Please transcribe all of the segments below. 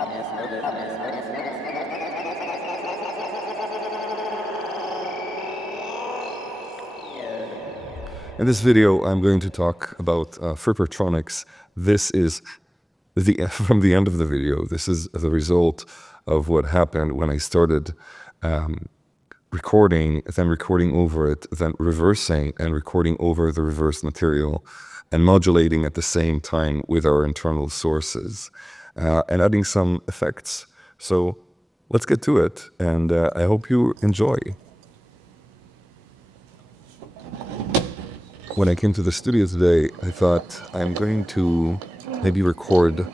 In this video, I'm going to talk about Frippertronics. This is from the end of the video. This is the result of what happened when I started recording, then recording over it, then reversing and recording over the reversed material, and modulating at the same time with our internal sources, and adding some effects. So let's get to it, and I hope you enjoy. When I came to the studio today, I thought I'm going to maybe record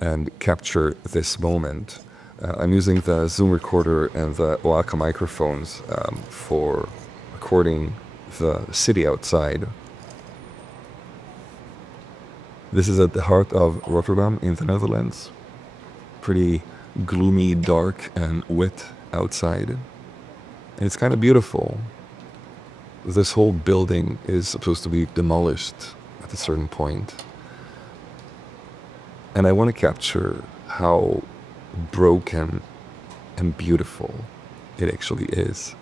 and capture this moment. I'm using the Zoom recorder and the Oaka microphones for recording the city outside. This is at the heart of Rotterdam in the Netherlands. Pretty gloomy, dark, and wet outside. And it's kind of beautiful. This whole building is supposed to be demolished at a certain point. And I want to capture how broken and beautiful it actually is.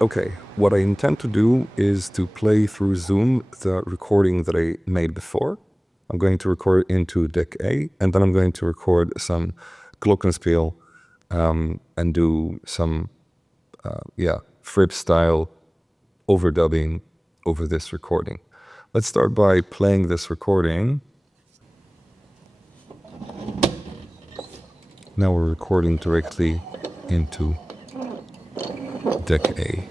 Okay, what I intend to do is to play through Zoom the recording that I made before. I'm going to record into deck A, and then I'm going to record some glockenspiel and do some, Fripp-style overdubbing over this recording. Let's start by playing this recording. Now we're recording directly into deck A.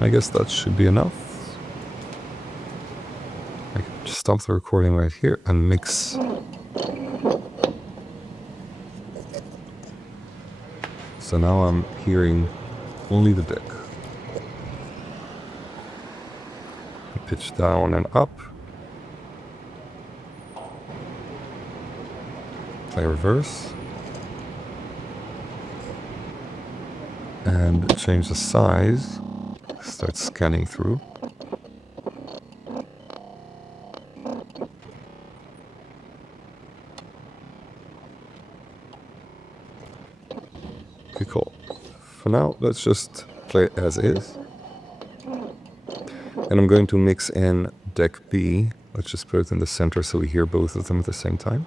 I guess that should be enough. I can just stop the recording right here and mix. So now I'm hearing only the deck. Pitch down and up. Play reverse. And change the size. Start scanning through. Okay, cool. For now, let's just play it as is. And I'm going to mix in deck B. Let's just put it in the center so we hear both of them at the same time.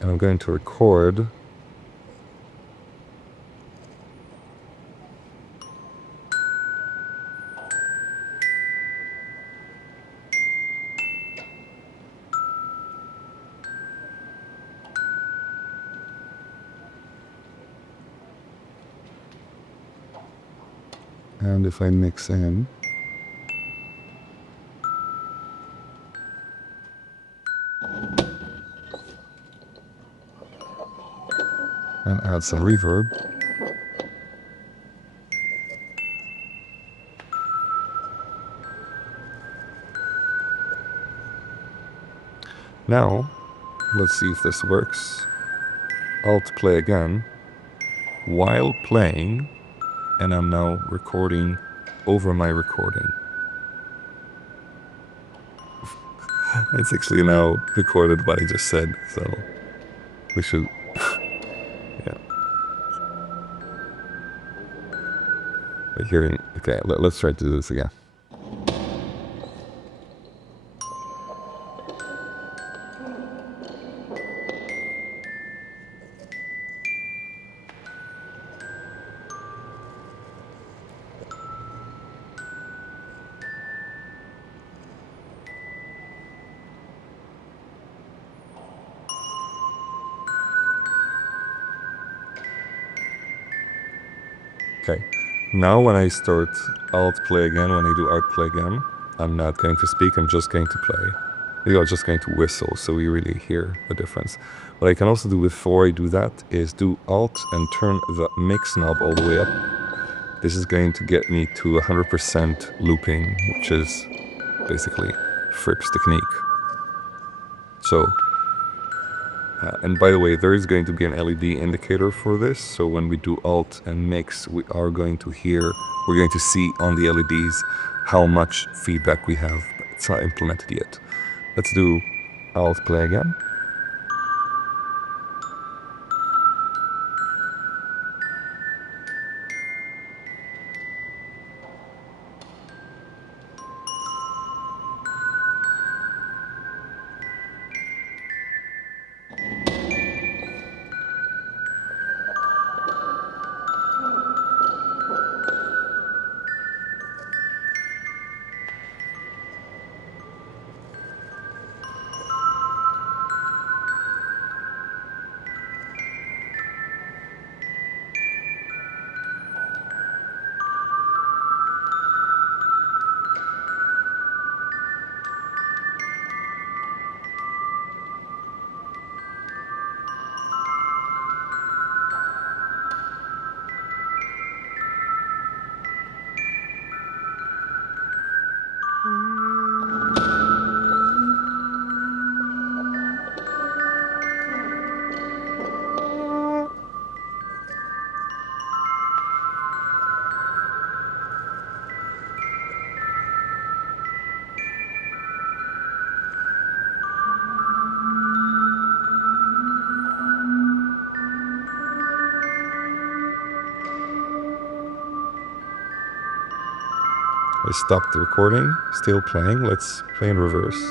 And I'm going to record . And if I mix in and add some reverb, now let's see if this works. Alt play again while playing, and I'm now recording over my recording. It's actually now recorded what I just said, so we should, yeah. We're hearing, okay, let's try to do this again. Okay, now when I start alt play again, when I do art play again, I'm not going to speak, I'm just going to play. You're just going to whistle, so we really hear the difference. What I can also do before I do that is do Alt and turn the mix knob all the way up. This is going to get me to 100% looping, which is basically Fripp's technique. So, and by the way, there is going to be an LED indicator for this. So when we do Alt and mix, we are going to hear, we're going to see on the LEDs how much feedback we have. But it's not implemented yet. Let's do Alt play again. I stopped the recording, still playing. Let's play in reverse.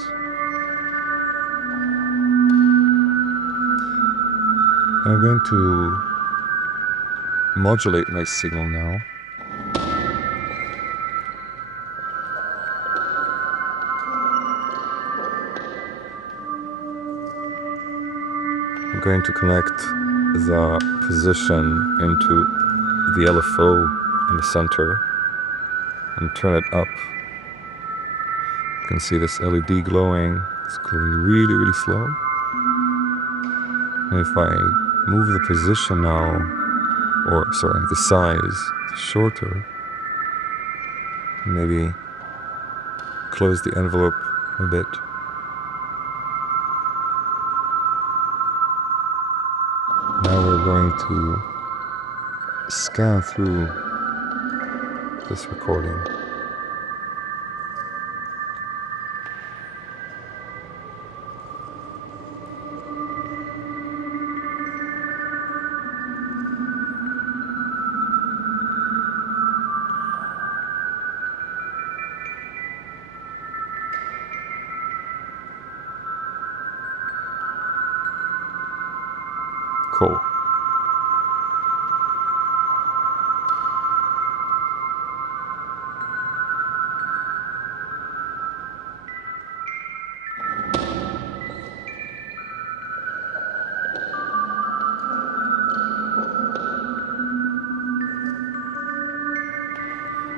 I'm going to modulate my signal now. I'm going to connect the position into the LFO in the center and turn it up. You can see this LED glowing. It's glowing really, really slow. And if I move the position now, or sorry, the size shorter, maybe close the envelope a bit. Now we're going to scan through this recording. Cool.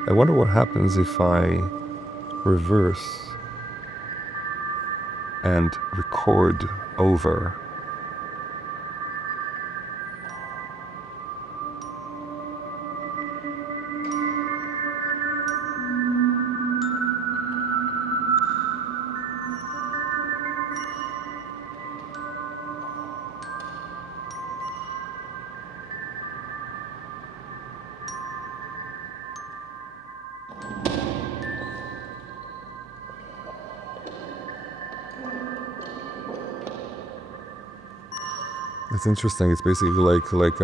I wonder what happens if I reverse and record over. It's interesting. It's basically like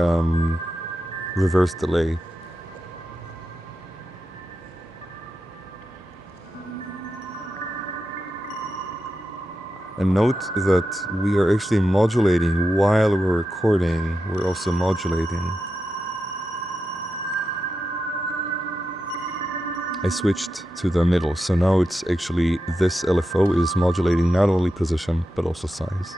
reverse delay. And note that we are actually modulating while we're recording. We're also modulating. I switched to the middle, so now it's actually this LFO is modulating not only position but also size.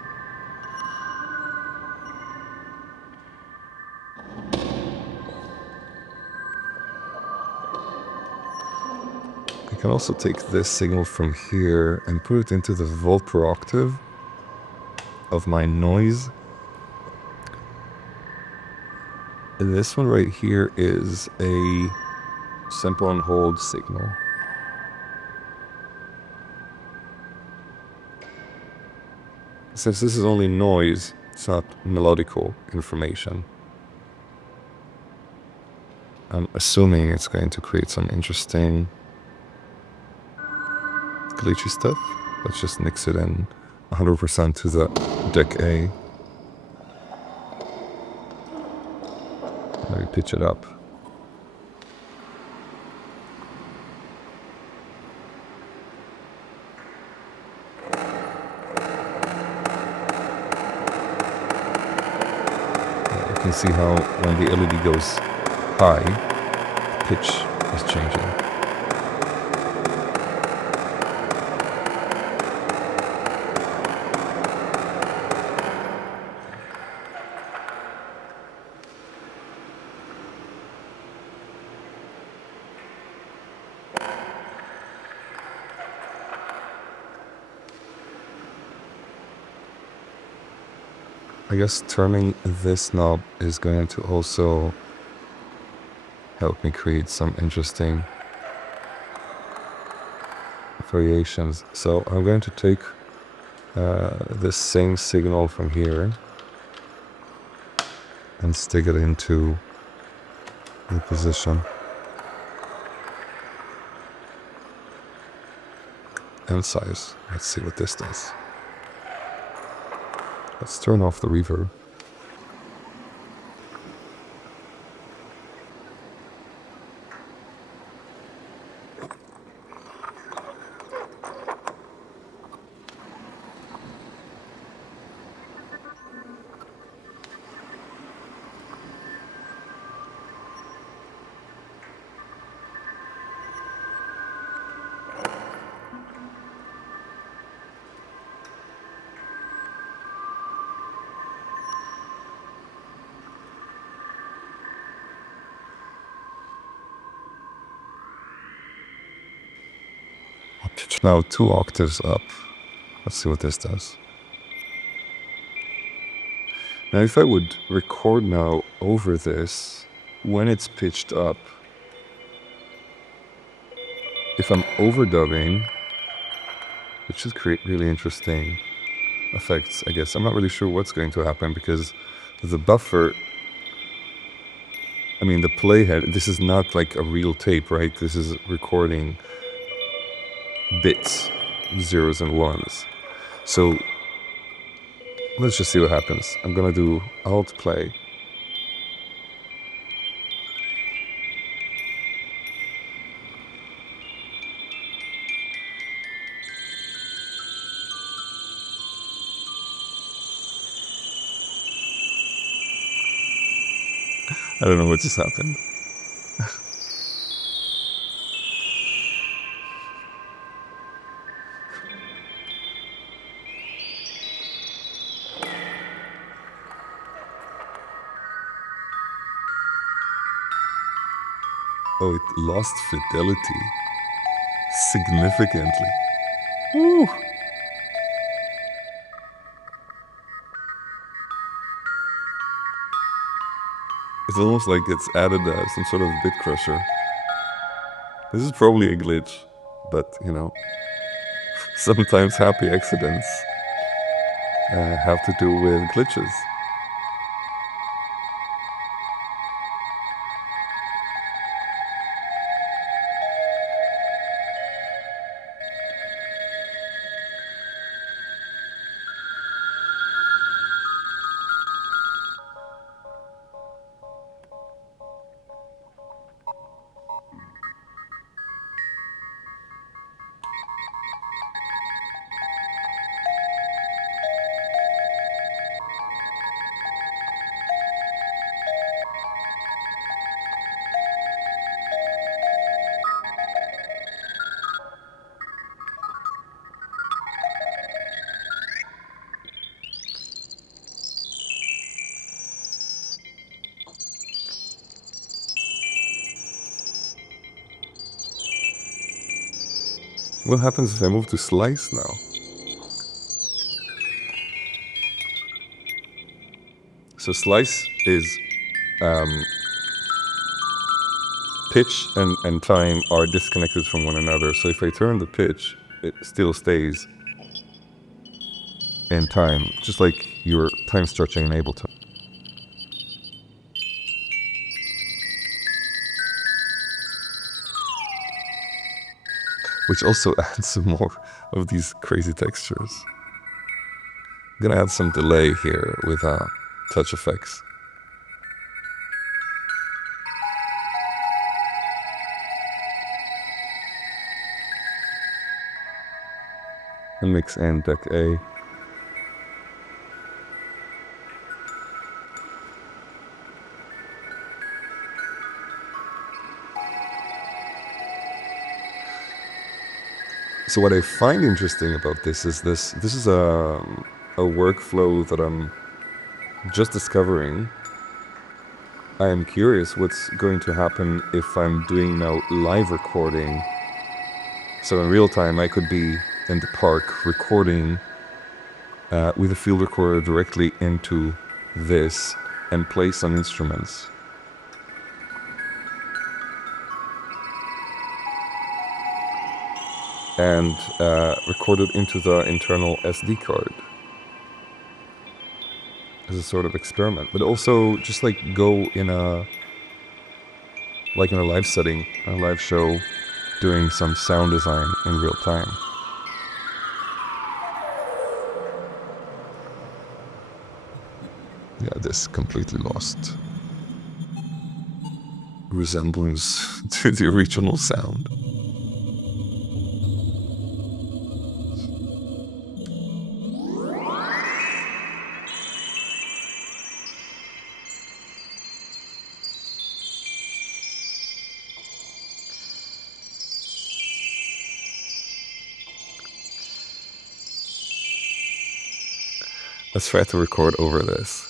I can also take this signal from here and put it into the volt per octave of my noise. And this one right here is a sample and hold signal. Since this is only noise, it's not melodical information. I'm assuming it's going to create some interesting glitchy stuff. Let's just mix it in 100% to the deck A. Maybe pitch it up. You can see how when the LED goes high, pitch is changing. I guess turning this knob is going to also help me create some interesting variations. So I'm going to take this same signal from here and stick it into the position and size. Let's see what this does. Let's turn off the reverb. Pitch now 2 octaves up. Let's see what this does. Now if I would record now over this, when it's pitched up, if I'm overdubbing, it should create really interesting effects, I guess. I'm not really sure what's going to happen because the buffer, I mean the playhead, this is not like a real tape, right? This is recording bits, zeros and ones. So let's just see what happens. I'm gonna do Alt play. I don't know what just happened. Oh, it lost fidelity significantly. Woo! It's almost like it's added some sort of bit crusher. This is probably a glitch, but you know, sometimes happy accidents have to do with glitches. What happens if I move to slice now? So slice is pitch and time are disconnected from one another. So if I turn the pitch, it still stays in time, just like your time stretching in Ableton. Which also adds some more of these crazy textures. I'm gonna add some delay here with touch effects. And mix in deck A. So what I find interesting about this is this is a workflow that I'm just discovering. I am curious what's going to happen if I'm doing now live recording. So in real time, I could be in the park recording with a field recorder directly into this and play some instruments. And record it into the internal SD card as a sort of experiment, but also just like go in a live setting, a live show, doing some sound design in real time. Yeah, this completely lost resemblance to the original sound. Let's try to record over this.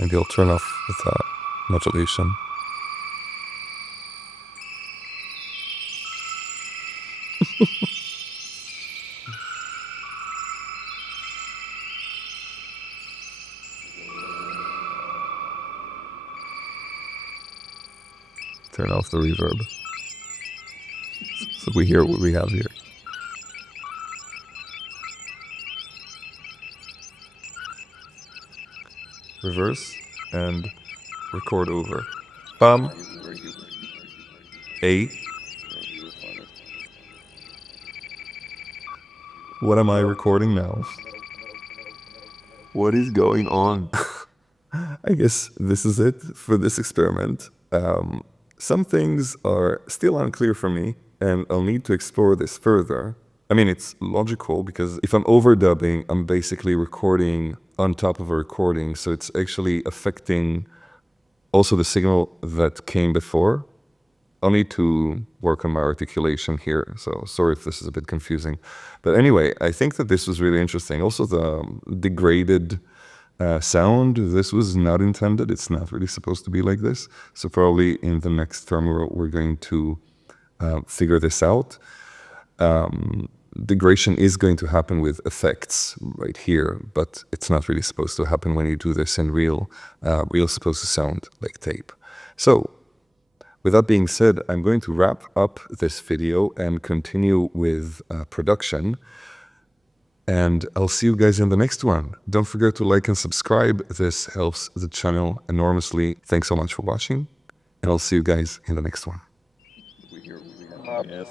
Maybe I'll turn off the modulation. Turn off the reverb. So we hear what we have here. Reverse and record over. Bum. A. What am I recording now? What is going on? I guess this is it for this experiment. Some things are still unclear for me, and I'll need to explore this further. I mean, it's logical because if I'm overdubbing, I'm basically recording on top of a recording, so it's actually affecting also the signal that came before. I'll need to work on my articulation here, so sorry if this is a bit confusing. But anyway, I think that this was really interesting. Also the degraded sound, this was not intended. It's not really supposed to be like this. So probably in the next term, we're going to figure this out. Degradation is going to happen with effects right here, but it's not really supposed to happen when you do this in real. Real is supposed to sound like tape. So with that being said, I'm going to wrap up this video and continue with production. And I'll see you guys in the next one. Don't forget to like and subscribe. This helps the channel enormously. Thanks so much for watching, and I'll see you guys in the next one. Yes,